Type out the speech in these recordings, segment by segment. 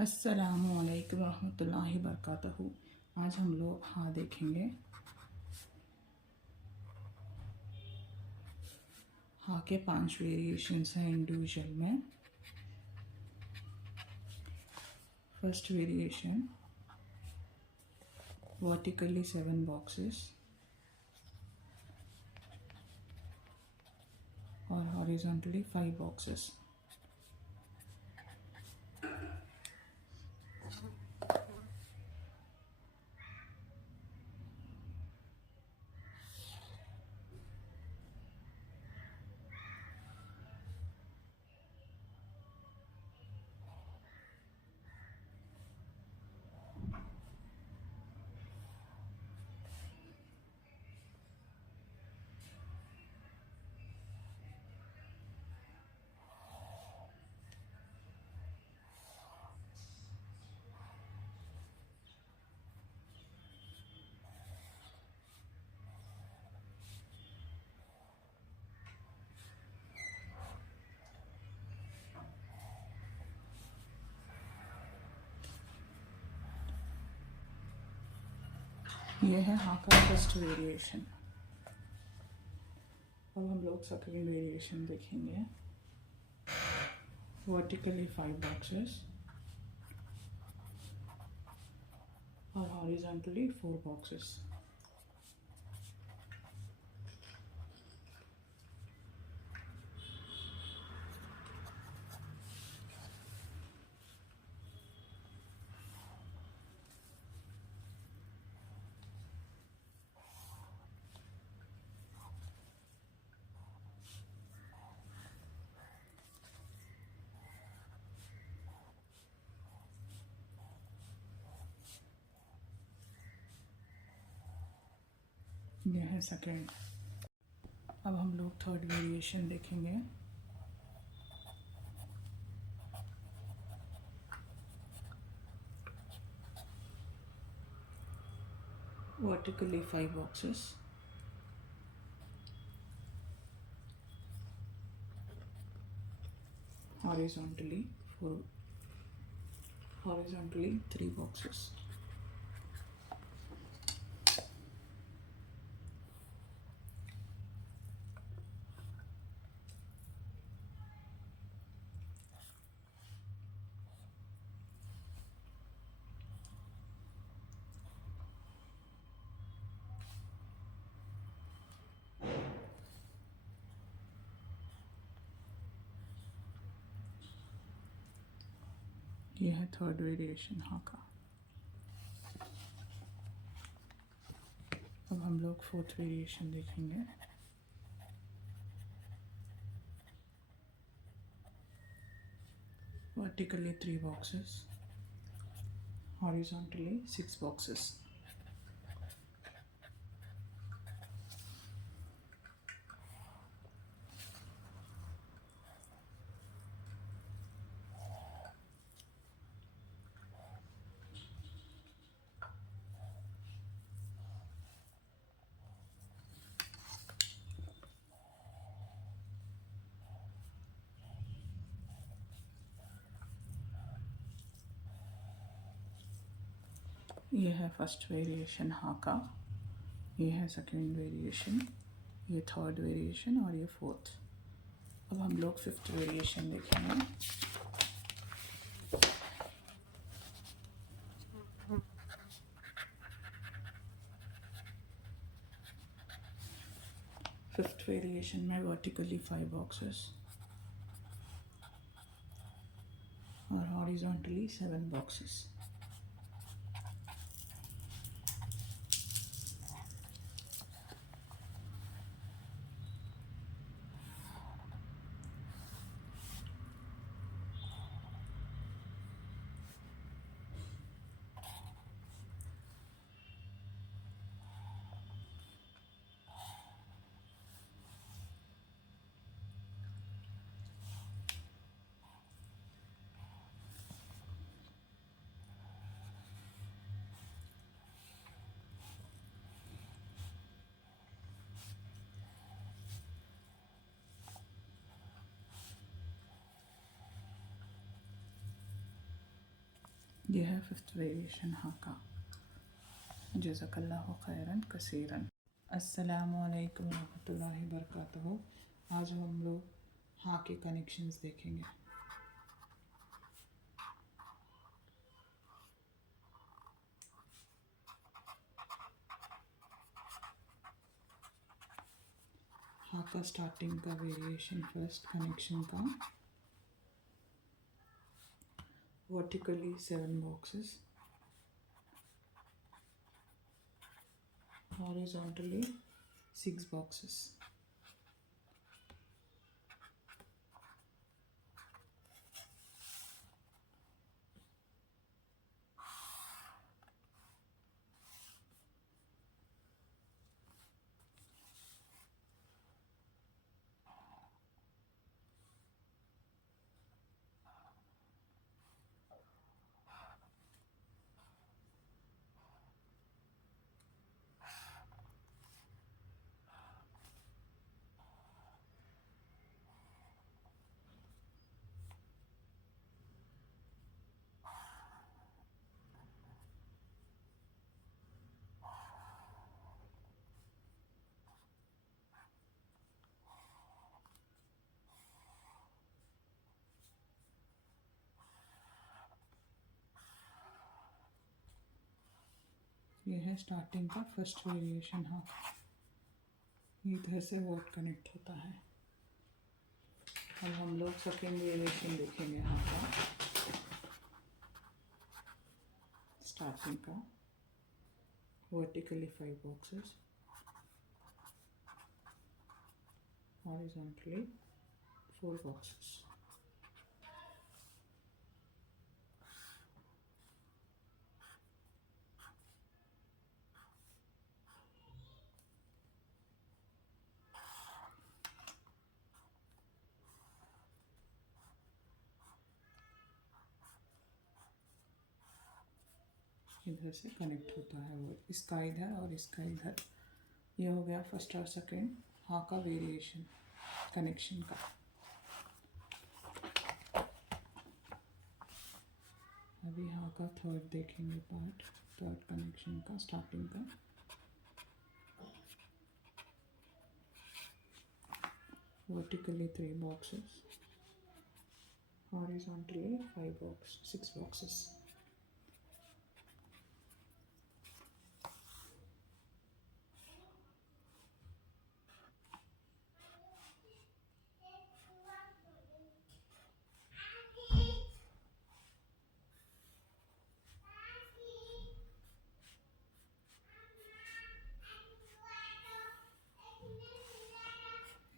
अस्सलामुअलैकुम रहमतुल्लाहि बरकातहू। आज हम लोग देखेंगे के 5 वेरिएशंस हैं इंडिविजुअल में। फर्स्ट वेरिएशन वर्टिकली 7 बॉक्सेस और हॉरिजॉन्टली 5 बॉक्सेस। यह है का फर्स्ट वेरिएशन। अब हम लोग सेकंड वेरिएशन देखेंगे। वर्टिकली 5 बॉक्सेस और हॉरिजॉन्टली 4 बॉक्सेस। यह है सेकेंड। अब हम लोग थर्ड वेरिएशन देखेंगे। Vertically 5 boxes horizontally 3 boxes। यह है थर्ड वेरिएशन का। अब हम लोग फोर्थ वेरिएशन देखेंगे। Vertically 3 boxes horizontally 6 boxes. यह है फर्स्ट वेरिएशन का। यह है सेकेंड वेरिएशन, ये थर्ड वेरिएशन और ये फोर्थ। अब हम लोग फिफ्थ वेरिएशन देखेंगे। फिफ्थ वेरिएशन में वर्टिकली 5 बॉक्सेस और हॉरिजॉन्टली 7 बॉक्सेस। ये है फिफ्थ वेरिएशन हाँ का। जज़ाकल्लाहु खैरन कसीरन। अस्सलामु अलैकुम रहमतुल्लाहि बरकातहू। आज हम लोग हाँ के कनेक्शंस देखेंगे। हाँ का स्टार्टिंग का वेरिएशन फर्स्ट कनेक्शन का वर्टिकली 7 boxes, horizontally 6 boxes. ये है स्टार्टिंग का फर्स्ट वेरिएशन हाँ। इधर से वर्ड कनेक्ट होता है। अब हम लोग सेकेंड वेरिएशन देखेंगे हाँ का। स्टार्टिंग का वर्टिकली 5 boxes, horizontally 4 boxes. इधर से कनेक्ट होता है वो, इसका इधर और इसका इधर। ये हो गया फर्स्ट और सेकेंड हाँ का वेरिएशन कनेक्शन का। अभी हाँ का थर्ड देखेंगे पार्ट, थर्ड कनेक्शन का स्टार्टिंग का। Vertically 3 boxes, horizontally 6 boxes.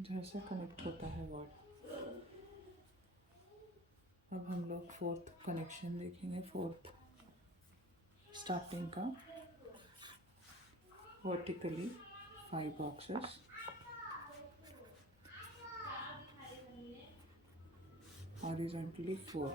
इधर से कनेक्ट होता है वर्ड। अब हम लोग फोर्थ कनेक्शन देखेंगे। फोर्थ स्टार्टिंग का वर्टिकली 5 boxes, horizontally 4.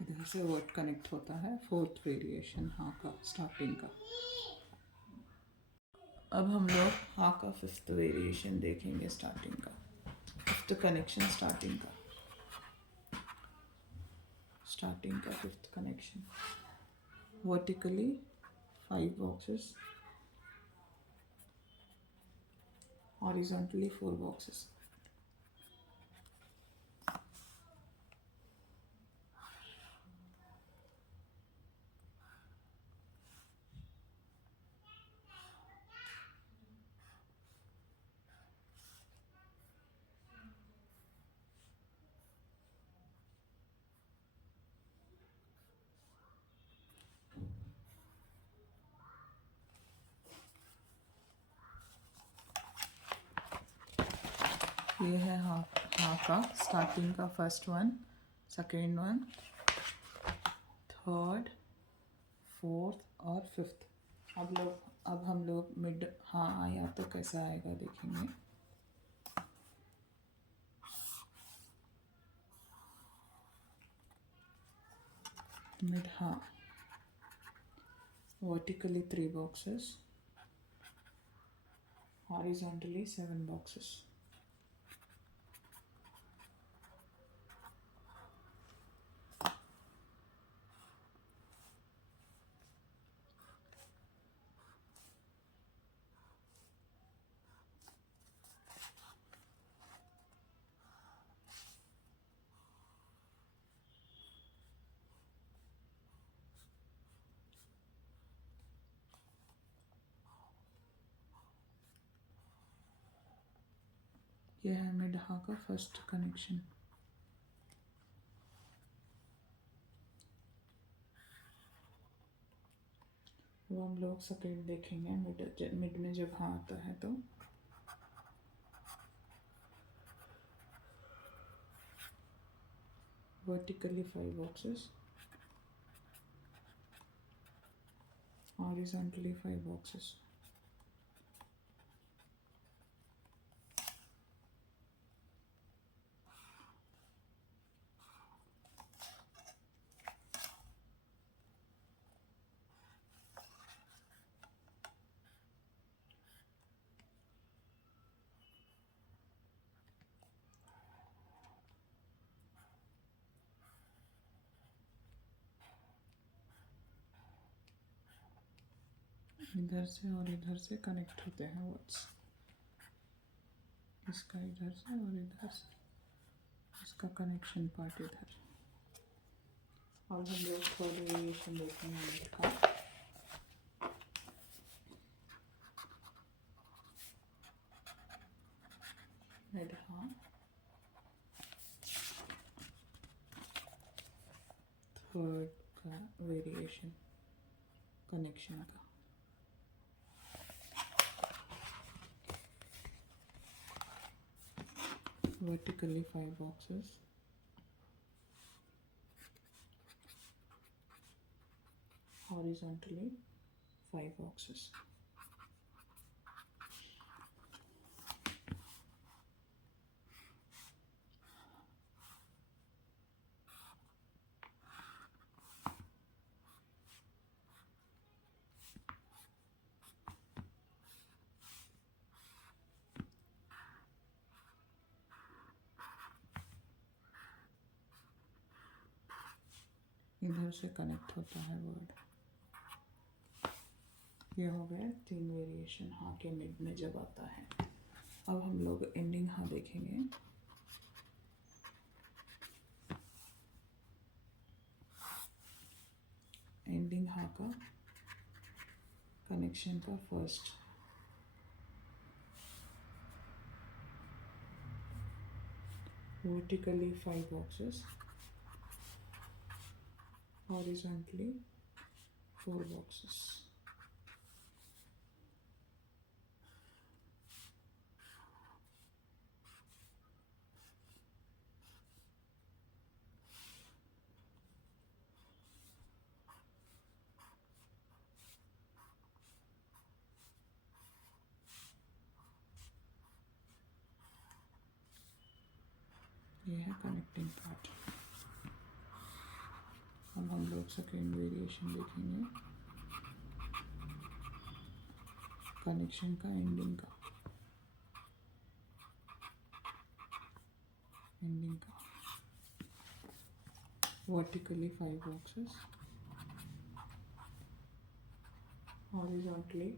इधर से वर्ड कनेक्ट होता है फोर्थ वेरिएशन हाँ का स्टार्टिंग का। अब हम लोग हाँ का फिफ्थ वेरिएशन देखेंगे स्टार्टिंग का। फिफ्थ कनेक्शन स्टार्टिंग का। स्टार्टिंग का fifth connection vertically 5 boxes, horizontally 4 boxes. ये है हाँ का स्टार्टिंग का first one, second one, third, fourth और फिफ्थ। अब हम लोग मिड हाँ आया तो कैसा आएगा देखेंगे। मिड हाँ, vertically 3 boxes, horizontally 7 boxes. यह है मिड हा का फर्स्ट कनेक्शन। वो हम लोग सेकेंड देखेंगे। मिड में जब हाँ आता है तो vertically 5 boxes, horizontally 5 boxes. इधर से और इधर से कनेक्ट होते हैं वर्ड्स, इसका इधर से और इधर से, इसका कनेक्शन पार्ट इधर। और हम लोग थर्ड वेरिएशन देखेंगे मिड का। मिड हाँ, थर्ड का वेरिएशन कनेक्शन का। vertically 5 boxes, horizontally 5 boxes. इधर से कनेक्ट होता है वर्ड। ये हो गया 3 वेरिएशन हाँ के मिड में जब आता है। अब हम लोग एंडिंग हाँ देखेंगे। एंडिंग हाँ का कनेक्शन का first vertically 5 boxes, horizontally 4 boxes. ये है कनेक्टिंग पार्ट। अब हम लोग सेकेंड वेरिएशन देखेंगे कनेक्शन का एंडिंग का। vertically 5 boxes, horizontally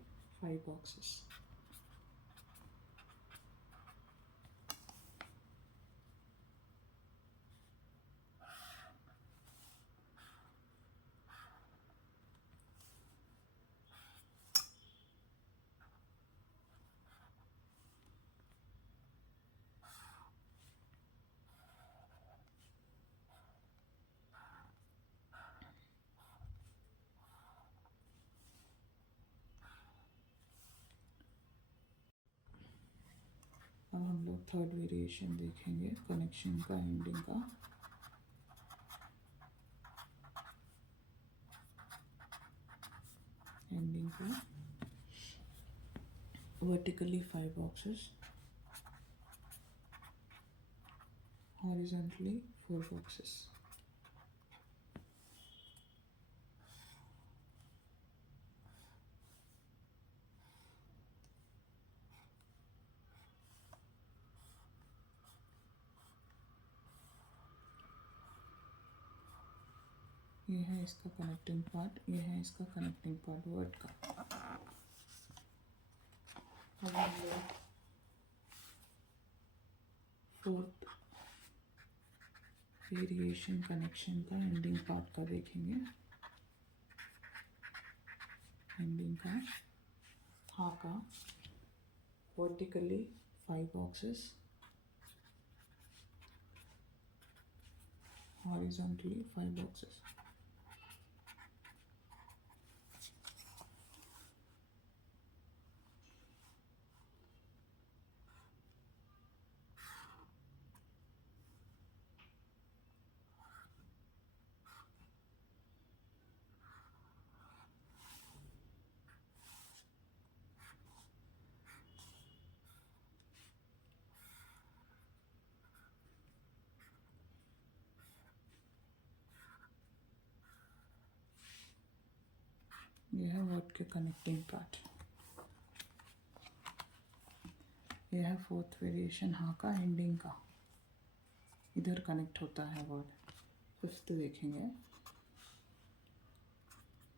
5 boxes. अब हम लोग थर्ड वेरिएशन देखेंगे कनेक्शन का एंडिंग का। vertically 5 boxes, horizontally 4 boxes. ये है इसका कनेक्टिंग पार्ट, ये है इसका कनेक्टिंग पार्ट वर्ड का। अब हम लोग फोर्थ वेरिएशन कनेक्शन का एंडिंग पार्ट का देखेंगे। एंडिंग का हाका वर्टिकली 5 boxes, horizontally 5 boxes. यह है वर्ड के कनेक्टिंग पार्ट। यह है फोर्थ वेरिएशन हाँ का एंडिंग का, इधर कनेक्ट होता है वर्ड। फिफ्थ देखेंगे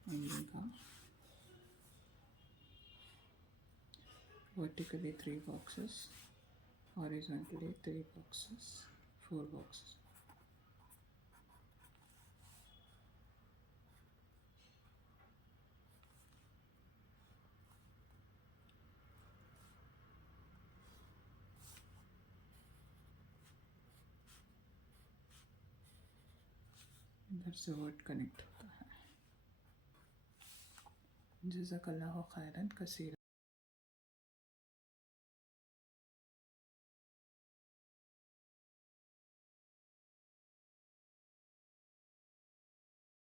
एंडिंग का, vertically 3 boxes, horizontally 3 boxes, 4 boxes. इधर से वर्ड कनेक्ट होता है। जज़ाकल्लाहु खैरन कसीरा।